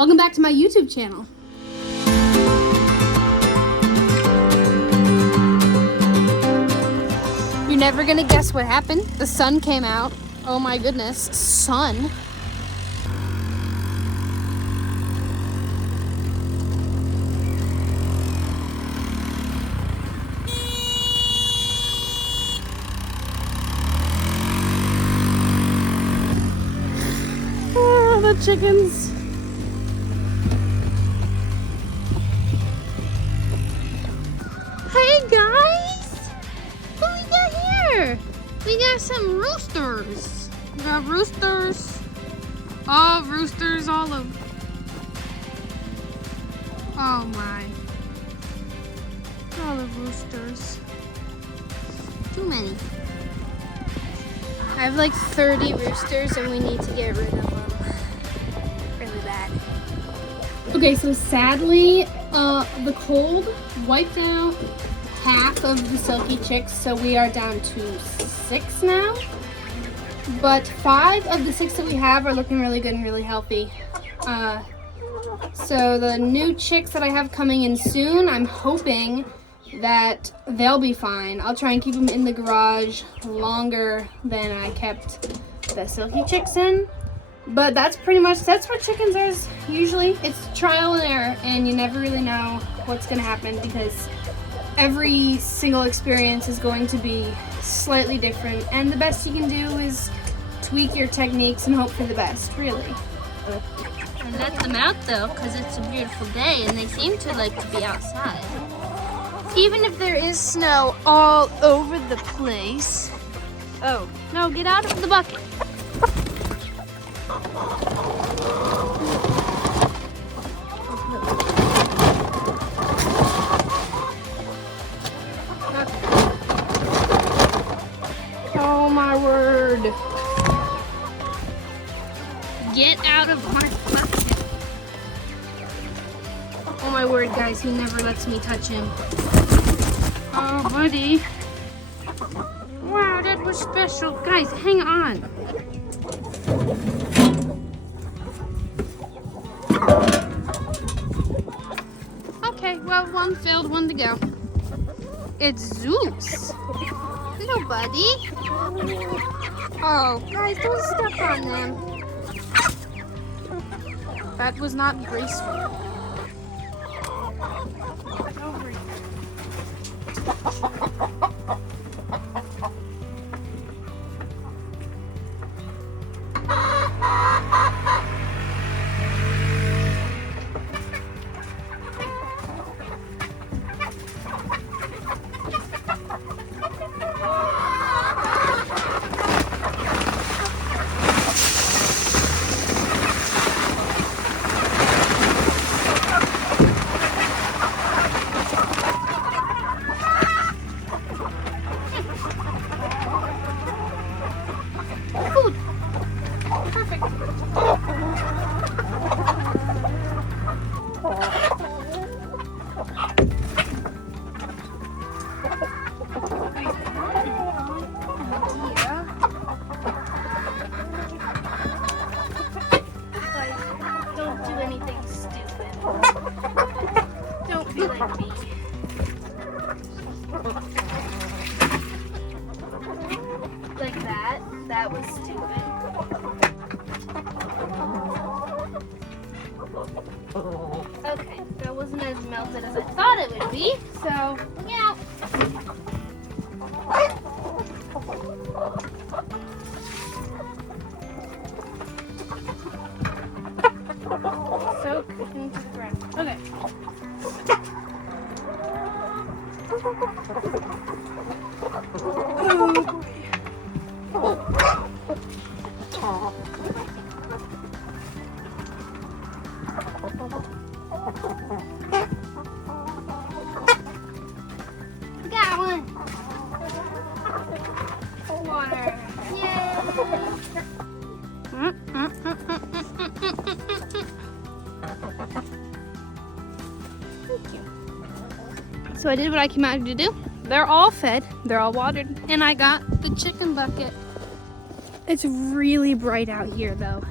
Welcome back to my YouTube channel. You're never gonna guess what happened. The sun came out. Oh my goodness, sun. Oh, the chickens. Hey guys! What we got here? We got some roosters. We got roosters. Oh, roosters all over. Oh my. All the roosters. Too many. I have like 30 roosters and we need to get rid of them. Really bad. Okay, so sadly, the cold wiped out half of the silky chicks, so we are down to 6 now. But 5 of the 6 that we have are looking really good and really healthy. So the new chicks that I have coming in soon, I'm hoping that they'll be fine. I'll try and keep them in the garage longer than I kept the silky chicks in. But that's what chickens are usually. It's trial and error, and you never really know what's gonna happen because every single experience is going to be slightly different, and the best you can do is tweak your techniques and hope for the best, really. I let them out though, because it's a beautiful day and they seem to like to be outside. Even if there is snow all over the place. Oh, no, get out of the bucket. Oh my word. Get out of my bucket. Oh my word, guys, he never lets me touch him. Oh, buddy. Wow, that was special. Guys, hang on. Okay, well, one failed, one to go. It's Zeus. Hello, buddy. Oh, guys, don't step on them. That was not graceful. Don't do anything stupid. Don't be like me. Like that. That was stupid. Okay, that wasn't as melted as I thought it would be, so look out. Soak into the ground. Okay. Got one. Water. Yay. So I did what I came out here to do. They're all fed, they're all watered, and I got the chicken bucket. It's really bright out here though.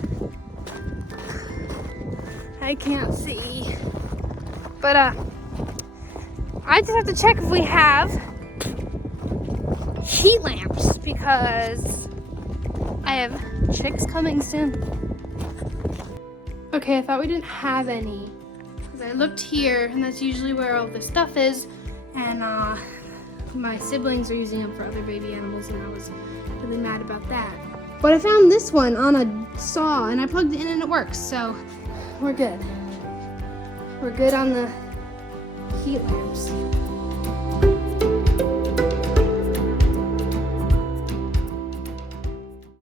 I I can't see. But I just have to check if we have heat lamps because I have chicks coming soon. Okay, I thought we didn't have any. Because I looked here, and that's usually where all this stuff is. And my siblings are using them for other baby animals, and I was really mad about that. But I found this one on a saw, and I plugged it in and it works, so we're good. We're good on the heat lamps.